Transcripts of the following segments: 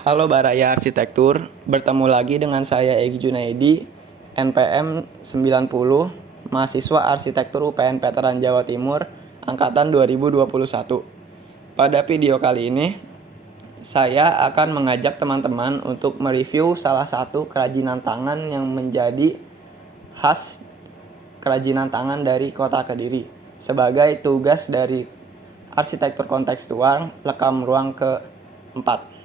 Halo Baraya Arsitektur, bertemu lagi dengan saya Egy Junaidi, NPM 90, mahasiswa Arsitektur UPN Veteran Jawa Timur, Angkatan 2021. Pada video kali ini, saya akan mengajak teman-teman untuk mereview salah satu kerajinan tangan yang menjadi khas kerajinan tangan dari Kota Kediri sebagai tugas dari arsitektur kontekstual Lekam Ruang ke-4.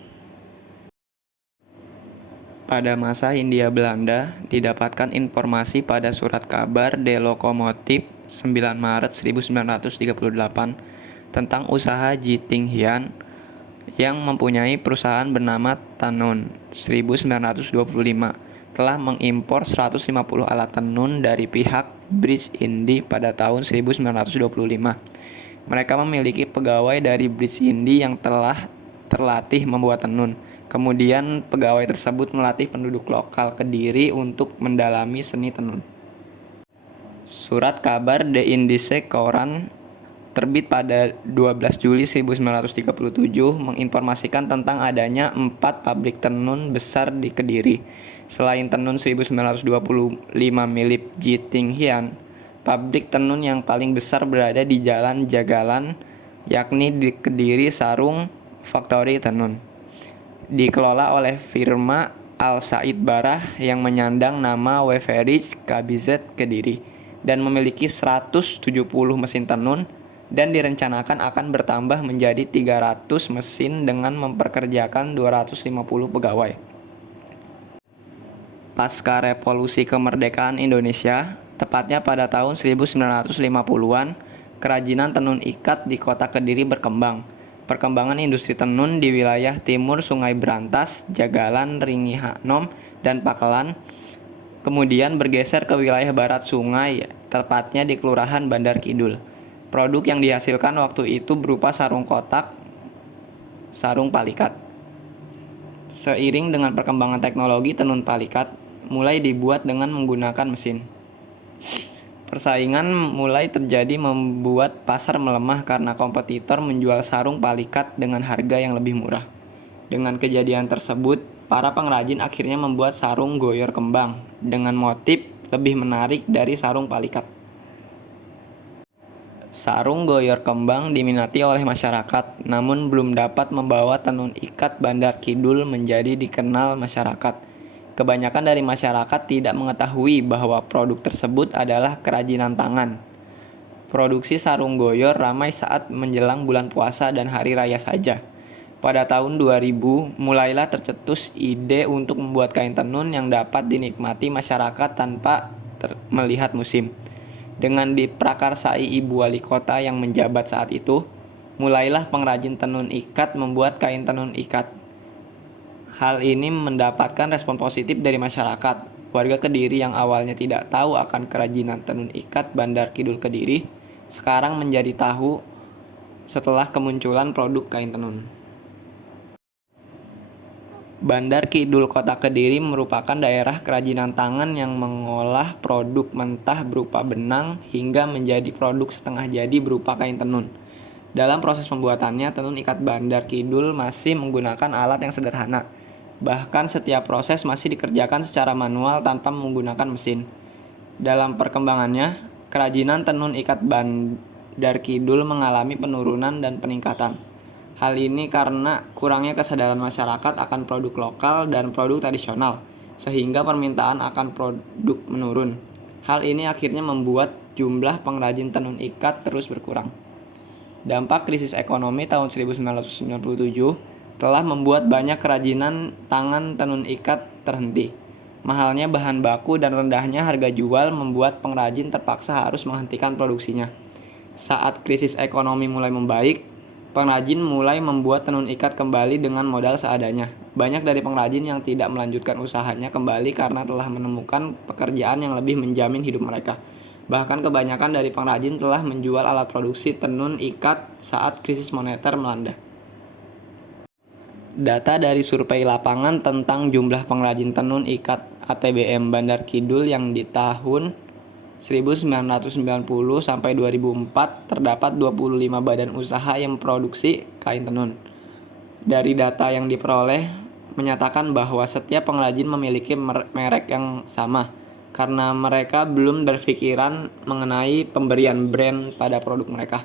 Pada masa Hindia Belanda, didapatkan informasi pada surat kabar De Lokomotief 9 Maret 1938 tentang usaha Ji Ting Hian yang mempunyai perusahaan bernama Tanun 1925 telah mengimpor 150 alat tenun dari pihak British India pada tahun 1925. Mereka memiliki pegawai dari British India yang telah terlatih membuat tenun. Kemudian pegawai tersebut melatih penduduk lokal Kediri untuk mendalami seni tenun. Surat kabar De Indische Courant terbit pada 12 Juli 1937 menginformasikan tentang adanya 4 pabrik tenun besar di Kediri. Selain tenun 1925 milik Ji Ting Hian, pabrik tenun yang paling besar berada di Jalan Jagalan, yakni di Kediri Sarung Factory Tenun. Dikelola oleh firma Al Said Barah yang menyandang nama Weverich KBZ Kediri dan memiliki 170 mesin tenun dan direncanakan akan bertambah menjadi 300 mesin dengan memperkerjakan 250 pegawai. Pasca Revolusi Kemerdekaan Indonesia, tepatnya pada tahun 1950-an, kerajinan tenun ikat di Kota Kediri berkembang. Perkembangan industri tenun di wilayah timur Sungai Brantas, Jagalan, Ringihanom, dan Pakelan kemudian bergeser ke wilayah barat sungai, tepatnya di Kelurahan Bandar Kidul. Produk yang dihasilkan waktu itu berupa sarung kotak, sarung palikat. Seiring dengan perkembangan teknologi, tenun palikat mulai dibuat dengan menggunakan mesin. Persaingan mulai terjadi membuat pasar melemah karena kompetitor menjual sarung palikat dengan harga yang lebih murah. Dengan kejadian tersebut, para pengrajin akhirnya membuat sarung goyor kembang dengan motif lebih menarik dari sarung palikat. Sarung goyor kembang diminati oleh masyarakat, namun belum dapat membawa tenun ikat Bandar Kidul menjadi dikenal masyarakat. Kebanyakan dari masyarakat tidak mengetahui bahwa produk tersebut adalah kerajinan tangan. Produksi sarung goyor ramai saat menjelang bulan puasa dan hari raya saja. Pada tahun 2000, mulailah tercetus ide untuk membuat kain tenun yang dapat dinikmati masyarakat tanpa melihat musim. Dengan diprakarsai Ibu Wali Kota yang menjabat saat itu, mulailah pengrajin tenun ikat membuat kain tenun ikat. Hal ini mendapatkan respon positif dari masyarakat. Warga Kediri yang awalnya tidak tahu akan kerajinan tenun ikat Bandar Kidul Kediri, sekarang menjadi tahu setelah kemunculan produk kain tenun. Bandar Kidul Kota Kediri merupakan daerah kerajinan tangan yang mengolah produk mentah berupa benang hingga menjadi produk setengah jadi berupa kain tenun. Dalam proses pembuatannya, tenun ikat Bandar Kidul masih menggunakan alat yang sederhana. Bahkan setiap proses masih dikerjakan secara manual tanpa menggunakan mesin. Dalam perkembangannya, kerajinan tenun ikat Bandar Kidul mengalami penurunan dan peningkatan. Hal ini karena kurangnya kesadaran masyarakat akan produk lokal dan produk tradisional, sehingga permintaan akan produk menurun. Hal ini akhirnya membuat jumlah pengrajin tenun ikat terus berkurang. Dampak krisis ekonomi tahun 1997 telah membuat banyak kerajinan tangan tenun ikat terhenti. Mahalnya bahan baku dan rendahnya harga jual membuat pengrajin terpaksa harus menghentikan produksinya. Saat krisis ekonomi mulai membaik, pengrajin mulai membuat tenun ikat kembali dengan modal seadanya. Banyak dari pengrajin yang tidak melanjutkan usahanya kembali karena telah menemukan pekerjaan yang lebih menjamin hidup mereka. Bahkan kebanyakan dari pengrajin telah menjual alat produksi tenun ikat saat krisis moneter melanda. Data dari survei lapangan tentang jumlah pengrajin tenun ikat ATBM Bandar Kidul yang di tahun 1990 sampai 2004 terdapat 25 badan usaha yang memproduksi kain tenun. Dari data yang diperoleh, menyatakan bahwa setiap pengrajin memiliki merek yang sama karena mereka belum berpikiran mengenai pemberian brand pada produk mereka.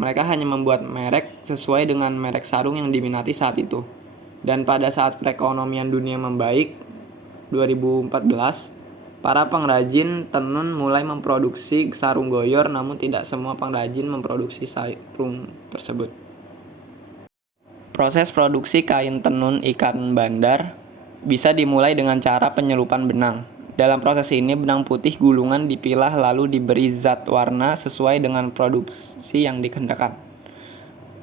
Mereka hanya membuat merek sesuai dengan merek sarung yang diminati saat itu. Dan pada saat perekonomian dunia membaik, 2014, para pengrajin tenun mulai memproduksi sarung goyor, namun tidak semua pengrajin memproduksi sarung tersebut. Proses produksi kain tenun ikan bandar bisa dimulai dengan cara penyelupan benang. Dalam proses ini, benang putih gulungan dipilah lalu diberi zat warna sesuai dengan produksi yang dikehendakkan.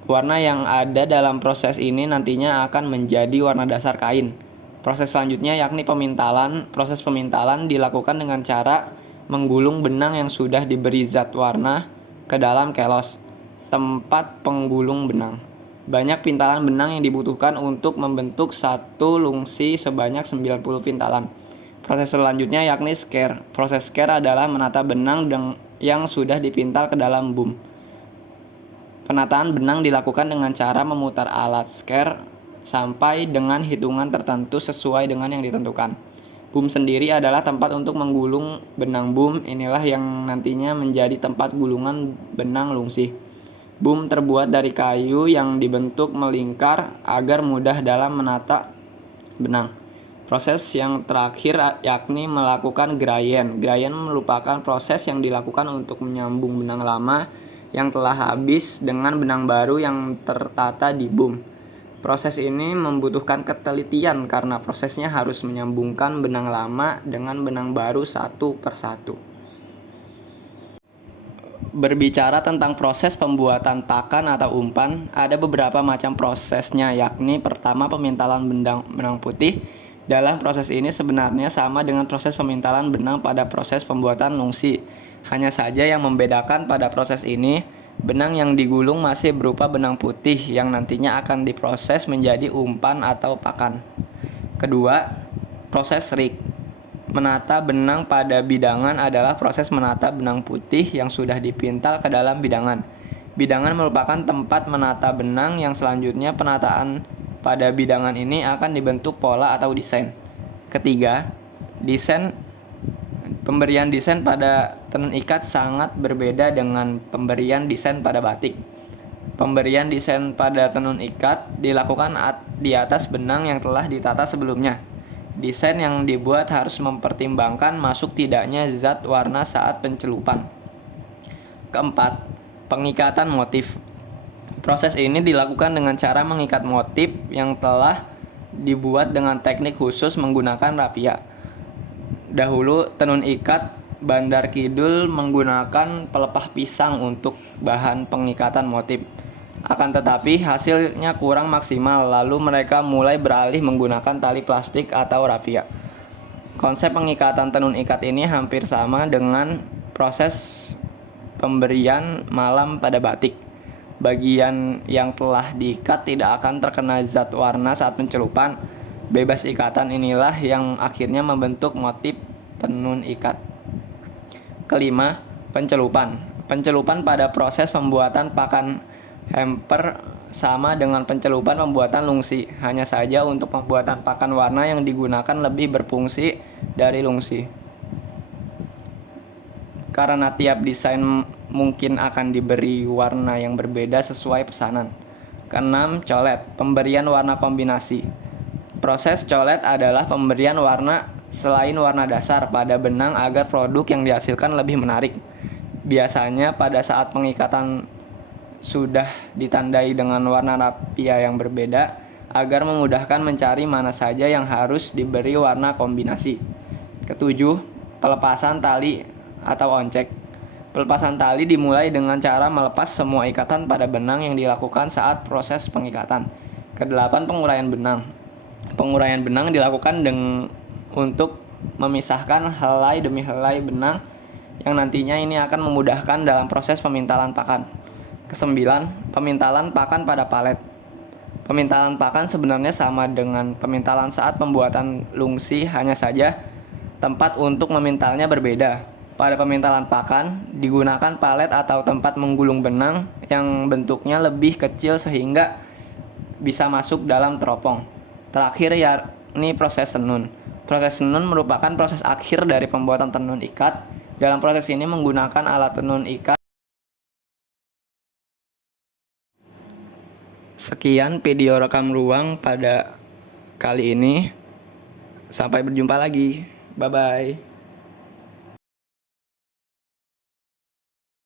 Warna yang ada dalam proses ini nantinya akan menjadi warna dasar kain. Proses selanjutnya yakni pemintalan. Proses pemintalan dilakukan dengan cara menggulung benang yang sudah diberi zat warna ke dalam kelos, tempat penggulung benang. Banyak pintalan benang yang dibutuhkan untuk membentuk satu lungsi sebanyak 90 pintalan. Proses selanjutnya yakni scare. Proses scare adalah menata benang yang sudah dipintal ke dalam boom. Penataan benang dilakukan dengan cara memutar alat scare sampai dengan hitungan tertentu sesuai dengan yang ditentukan. Boom sendiri adalah tempat untuk menggulung benang boom. Inilah yang nantinya menjadi tempat gulungan benang lungsi. Boom terbuat dari kayu yang dibentuk melingkar agar mudah dalam menata benang. Proses yang terakhir yakni melakukan grayen. Grayen merupakan proses yang dilakukan untuk menyambung benang lama yang telah habis dengan benang baru yang tertata di boom. Proses ini membutuhkan ketelitian karena prosesnya harus menyambungkan benang lama dengan benang baru satu persatu. Berbicara tentang proses pembuatan pakan atau umpan, ada beberapa macam prosesnya, yakni pertama pemintalan benang putih. Dalam proses ini sebenarnya sama dengan proses pemintalan benang pada proses pembuatan lungsi. Hanya saja yang membedakan pada proses ini, benang yang digulung masih berupa benang putih yang nantinya akan diproses menjadi umpan atau pakan. Kedua, proses rig. Menata benang pada bidangan adalah proses menata benang putih yang sudah dipintal ke dalam bidangan. Bidangan merupakan tempat menata benang yang selanjutnya penataan pada bidangan ini akan dibentuk pola atau desain. Ketiga, desain. Pemberian desain pada tenun ikat sangat berbeda dengan pemberian desain pada batik. Pemberian desain pada tenun ikat dilakukan di atas benang yang telah ditata sebelumnya. Desain yang dibuat harus mempertimbangkan masuk tidaknya zat warna saat pencelupan. Keempat, pengikatan motif. Proses ini dilakukan dengan cara mengikat motif yang telah dibuat dengan teknik khusus menggunakan rapia. Dahulu tenun ikat Bandar Kidul menggunakan pelepah pisang untuk bahan pengikatan motif. Akan tetapi hasilnya kurang maksimal, lalu mereka mulai beralih menggunakan tali plastik atau rapia. Konsep pengikatan tenun ikat ini hampir sama dengan proses pemberian malam pada batik. Bagian yang telah diikat tidak akan terkena zat warna saat pencelupan. Bebas ikatan inilah yang akhirnya membentuk motif tenun ikat. Kelima, pencelupan. Pencelupan pada proses pembuatan pakan hamper sama dengan pencelupan pembuatan lungsi. Hanya saja untuk pembuatan pakan warna yang digunakan lebih berfungsi dari lungsi. Karena tiap desain mungkin akan diberi warna yang berbeda sesuai pesanan. Keenam, colet. Pemberian warna kombinasi. Proses colet adalah pemberian warna selain warna dasar pada benang agar produk yang dihasilkan lebih menarik. Biasanya pada saat pengikatan sudah ditandai dengan warna rapia yang berbeda agar memudahkan mencari mana saja yang harus diberi warna kombinasi. Ketujuh, pelepasan tali atau oncek. Pelepasan tali dimulai dengan cara melepas semua ikatan pada benang yang dilakukan saat proses pengikatan. Kedelapan, penguraian benang. Penguraian benang dilakukan untuk memisahkan helai demi helai benang yang nantinya ini akan memudahkan dalam proses pemintalan pakan. Kesembilan, pemintalan pakan pada palet. Pemintalan pakan sebenarnya sama dengan pemintalan saat pembuatan lungsi, hanya saja tempat untuk memintalnya berbeda. Pada pemintalan pakan digunakan palet atau tempat menggulung benang yang bentuknya lebih kecil sehingga bisa masuk dalam teropong. Terakhir ya, ini proses tenun. Proses tenun merupakan proses akhir dari pembuatan tenun ikat. Dalam proses ini menggunakan alat tenun ikat. Sekian video rekam ruang pada kali ini. Sampai berjumpa lagi. Bye-bye.